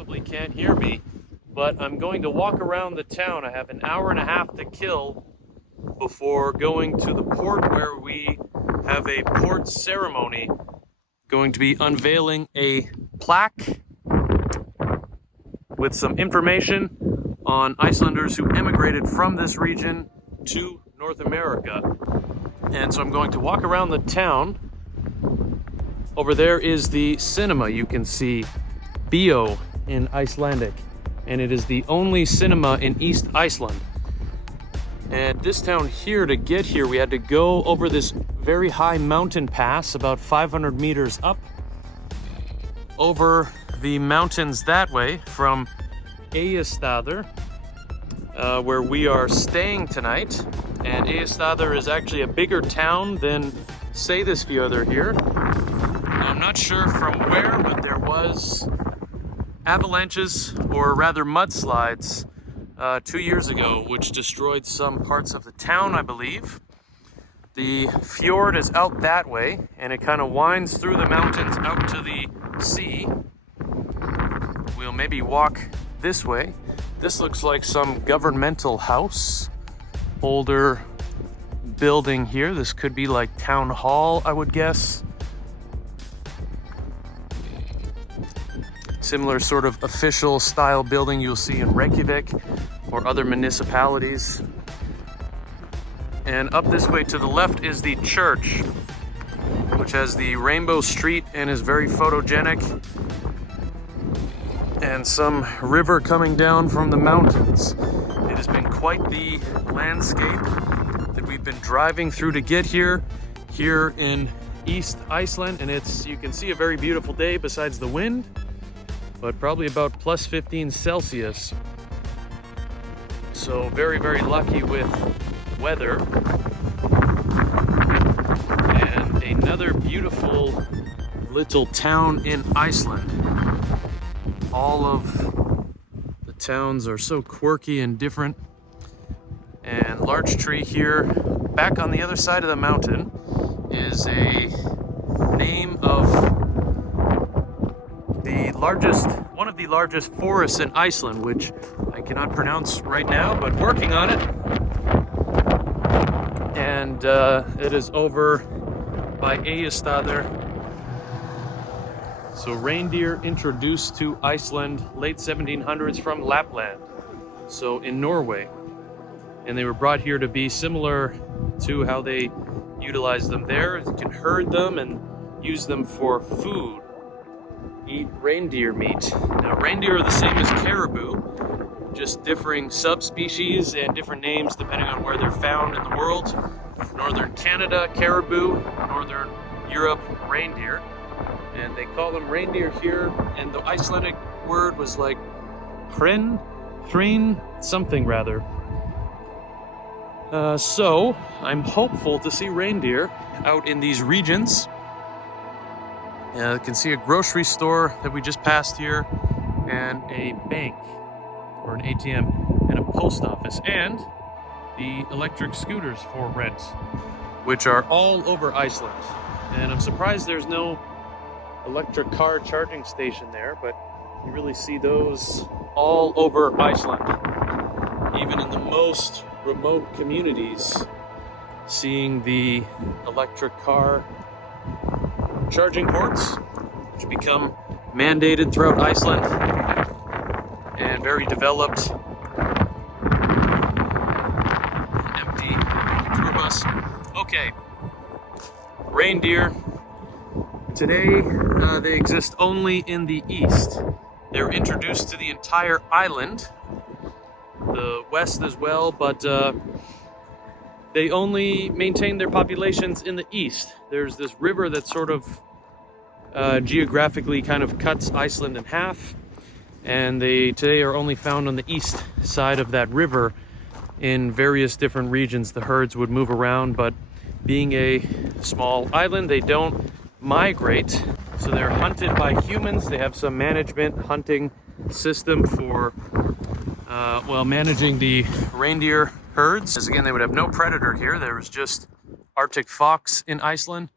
probably can't hear me, but I'm going to walk around the town. I have an hour and a half to kill before going to the port where we have a port ceremony. Going to be unveiling a plaque with some information on Icelanders who emigrated from this region to North America. And so I'm going to walk around the town. Over there is the cinema. You can see Bio in Icelandic, and it is the only cinema in East Iceland. And this town here, to get here, we had to go over this very high mountain pass, about 500 meters up, over the mountains that way from Seyðisfjörður, where we are staying tonight. And Seyðisfjörður is actually a bigger town than Seyðisfjörður here. I'm not sure from where, but there was avalanches, or rather mudslides, 2 years ago, which destroyed some parts of the town, I believe. The fjord is out that way, and it kind of winds through the mountains out to the sea. We'll maybe walk this way. This looks like some governmental house. Older building here. This could be like town hall, I would guess. Similar sort of official style building you'll see in Reykjavik or other municipalities. And up this way to the left is the church, which has the rainbow street and is very photogenic. And some river coming down from the mountains. It has been quite the landscape that we've been driving through to get here in East Iceland. And you can see a very beautiful day besides the wind, but probably about plus 15 Celsius. So very, very lucky with weather. And another beautiful little town in Iceland. All of the towns are so quirky and different. And large tree here. Back on the other side of the mountain is a name of one of the largest forests in Iceland, which I cannot pronounce right now, but working on it. And it is over by Seyðisfjörður. So reindeer introduced to Iceland late 1700s from Lapland, so in Norway. And they were brought here to be similar to how they utilize them there. You can herd them and use them for food. Eat reindeer meat. Now reindeer are the same as caribou, just differing subspecies and different names depending on where they're found in the world. Northern Canada, caribou. Northern Europe, reindeer. And they call them reindeer here, and the Icelandic word was like hrein, something rather. So I'm hopeful to see reindeer out in these regions. You can see a grocery store that we just passed here, and a bank, or an ATM, and a post office, and the electric scooters for rent, which are all over Iceland. And I'm surprised there's no electric car charging station there, but you really see those all over Iceland. Even in the most remote communities, seeing the electric car charging ports, which become mandated throughout Iceland and very developed. Empty tour bus. Okay, reindeer. Today, they exist only in the east. They're introduced to the entire island, the west as well, but they only maintain their populations in the east. There's this river that sort of geographically kind of cuts Iceland in half, and they today are only found on the east side of that river in various different regions. The herds would move around, but being a small island, they don't migrate, so they're hunted by humans. They have some management hunting system for managing the reindeer herds. As again, they would have no predator here. There was just Arctic fox in Iceland,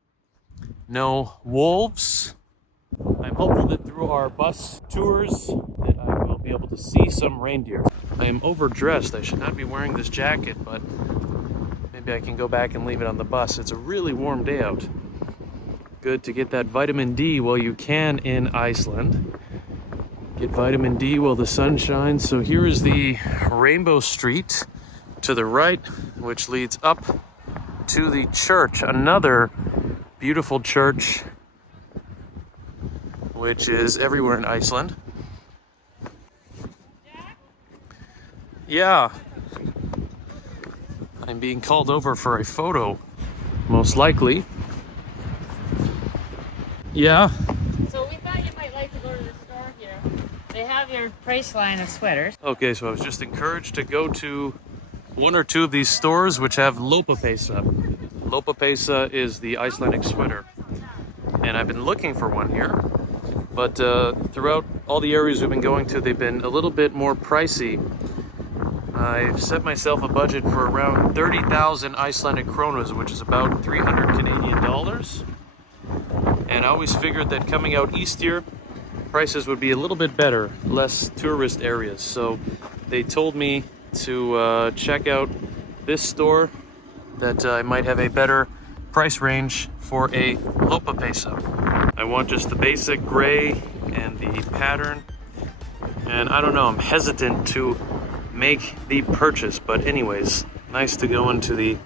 no wolves. I'm hopeful that through our bus tours that be able to see some reindeer. I am overdressed. I should not be wearing this jacket, but maybe I can go back and leave it on the bus. It's a really warm day out. Good to get that vitamin D while you can in Iceland. Get vitamin D while the sun shines. So here is the Rainbow Street to the right, which leads up to the church. Another beautiful church, which is everywhere in Iceland. Yeah. I'm being called over for a photo, most likely. Yeah. So we thought you might like to go to the store here. They have your price line of sweaters. Okay, so I was just encouraged to go to one or two of these stores which have lopapeysa. Lopapeysa is the Icelandic sweater. And I've been looking for one here. But throughout all the areas we've been going to, they've been a little bit more pricey. I've set myself a budget for around 30,000 Icelandic kronas, which is about 300 Canadian dollars. And I always figured that coming out east here, prices would be a little bit better, less tourist areas. So they told me to check out this store, that I might have a better price range for a lopapeysa. I want just the basic gray and the pattern. And I don't know, I'm hesitant to make the purchase, but anyways, nice to go into the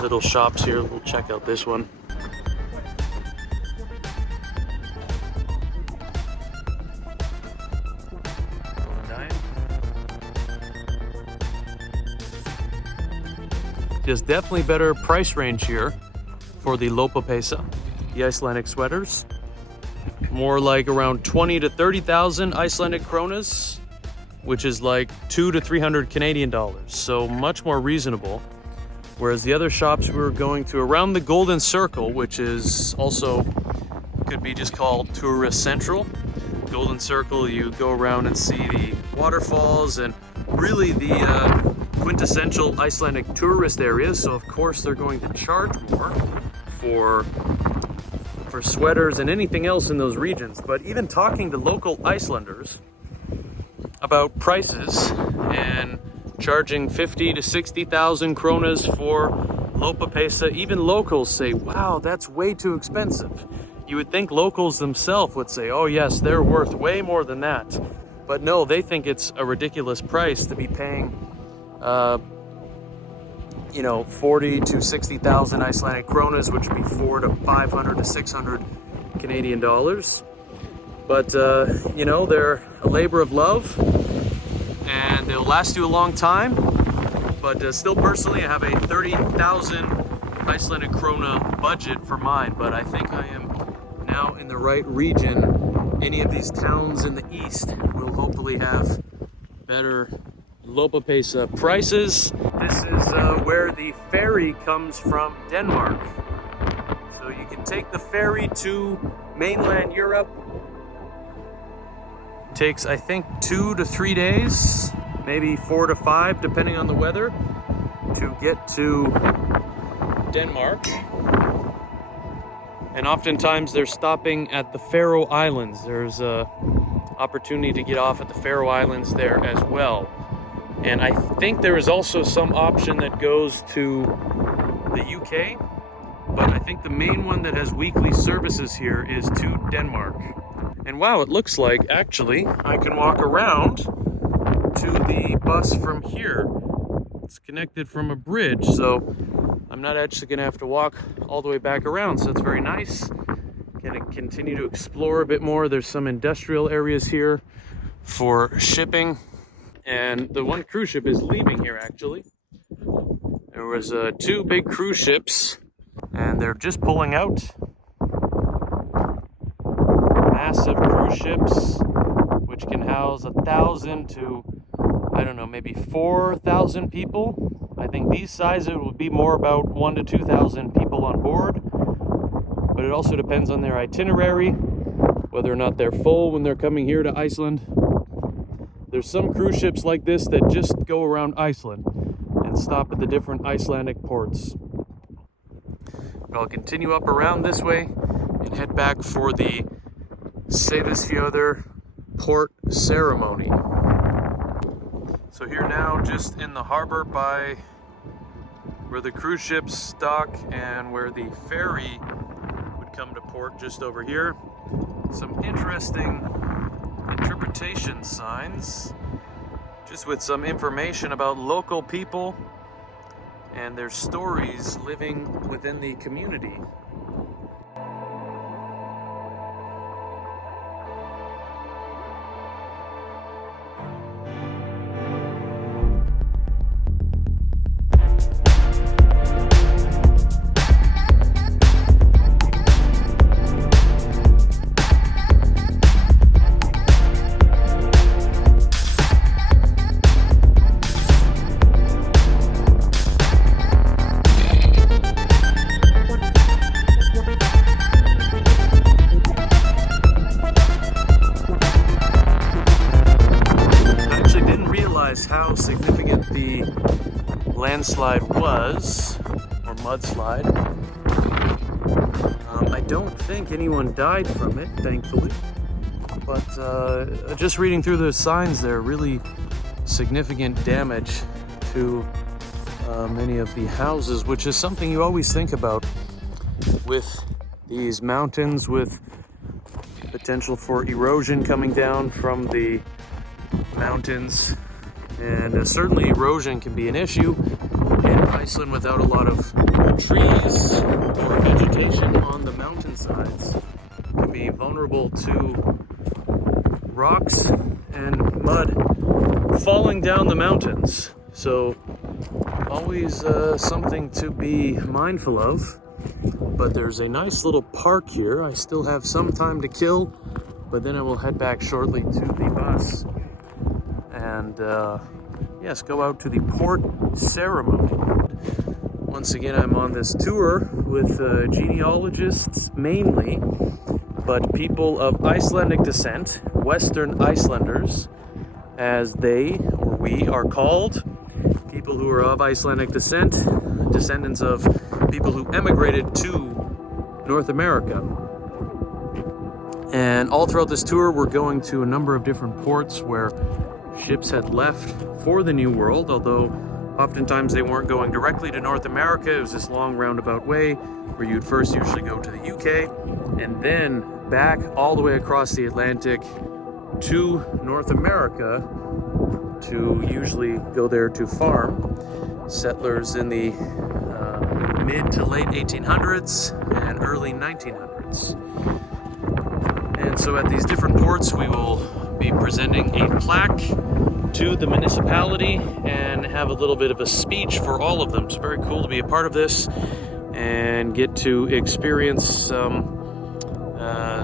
little shops here. We'll check out this one. There's definitely better price range here for the lopapeysa, the Icelandic sweaters. More like around 20 to 30,000 Icelandic kronas, which is like 200 to 300 Canadian dollars. So much more reasonable. Whereas the other shops we were going to around the Golden Circle, which is also, could be just called Tourist Central. Golden Circle, you go around and see the waterfalls and really the quintessential Icelandic tourist areas. So of course they're going to charge more for sweaters and anything else in those regions. But even talking to local Icelanders about prices and charging 50 to 60,000 kronas for lopapeysa, even locals say, wow, that's way too expensive. You would think locals themselves would say, oh yes, they're worth way more than that. But no, they think it's a ridiculous price to be paying 40 to 60,000 Icelandic kronas, which would be 400 to 500 to 600 Canadian dollars. But, they're a labor of love and they'll last you a long time. But still, personally, I have a 30,000 Icelandic krona budget for mine, but I think I am now in the right region. Any of these towns in the east will hopefully have better lopapeysa prices. This is where the ferry comes from Denmark. So you can take the ferry to mainland Europe. It takes, I think, 2 to 3 days, maybe 4 to 5, depending on the weather, to get to Denmark. And oftentimes they're stopping at the Faroe Islands. There's a opportunity to get off at the Faroe Islands there as well. And I think there is also some option that goes to the UK, but I think the main one that has weekly services here is to Denmark. And wow, it looks like actually I can walk around to the bus from here. It's connected from a bridge, so I'm not actually gonna have to walk all the way back around, so it's very nice. Gonna continue to explore a bit more. There's some industrial areas here for shipping. And the one cruise ship is leaving here, actually. There was 2 big cruise ships, and they're just pulling out. Massive cruise ships, which can house 1,000 to, I don't know, maybe 4,000 people. I think these sizes would be more about 1,000 to 2,000 people on board. But it also depends on their itinerary, whether or not they're full when they're coming here to Iceland. There's some cruise ships like this that just go around Iceland and stop at the different Icelandic ports. But I'll continue up around this way and head back for the Seyðisfjörður port ceremony. So here now, just in the harbor by where the cruise ships dock and where the ferry would come to port, just over here. Some interesting interpretation signs, just with some information about local people and their stories living within the community. How significant the landslide was, or mudslide. I don't think anyone died from it, thankfully, but just reading through those signs there, really significant damage to many of the houses, which is something you always think about with these mountains, with potential for erosion coming down from the mountains. And certainly erosion can be an issue in Iceland without a lot of trees or vegetation on the mountainsides. It can be vulnerable to rocks and mud falling down the mountains. So always something to be mindful of. But there's a nice little park here. I still have some time to kill, but then I will head back shortly to the bus. And yes, go out to the port ceremony. Once again, I'm on this tour with genealogists mainly, but people of Icelandic descent, Western Icelanders, as they or we are called, people who are of Icelandic descent, descendants of people who emigrated to North America. And all throughout this tour, we're going to a number of different ports where ships had left for the New World, although oftentimes they weren't going directly to North America. It was this long roundabout way where you'd first usually go to the UK and then back all the way across the Atlantic to North America to usually go there to farm. Settlers in the mid to late 1800s and early 1900s. And so at these different ports, we will be presenting a plaque to the municipality and have a little bit of a speech for all of them. It's very cool to be a part of this and get to experience some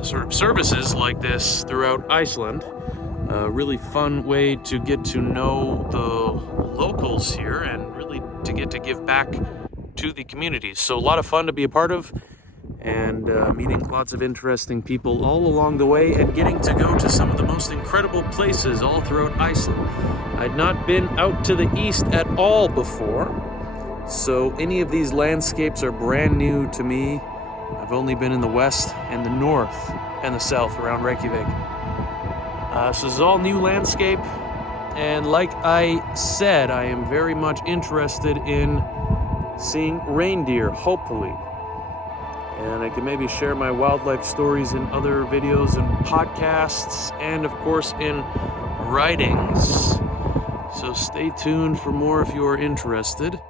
sort of services like this throughout Iceland. A really fun way to get to know the locals here and really to get to give back to the community. So a lot of fun to be a part of, and meeting lots of interesting people all along the way and getting to go to some of the most incredible places all throughout Iceland. I'd not been out to the east at all before, so any of these landscapes are brand new to me. I've only been in the west and the north and the south around Reykjavik. So this is all new landscape, and like I said, I am very much interested in seeing reindeer, hopefully. And I can maybe share my wildlife stories in other videos and podcasts, and of course in writings. So stay tuned for more if you are interested.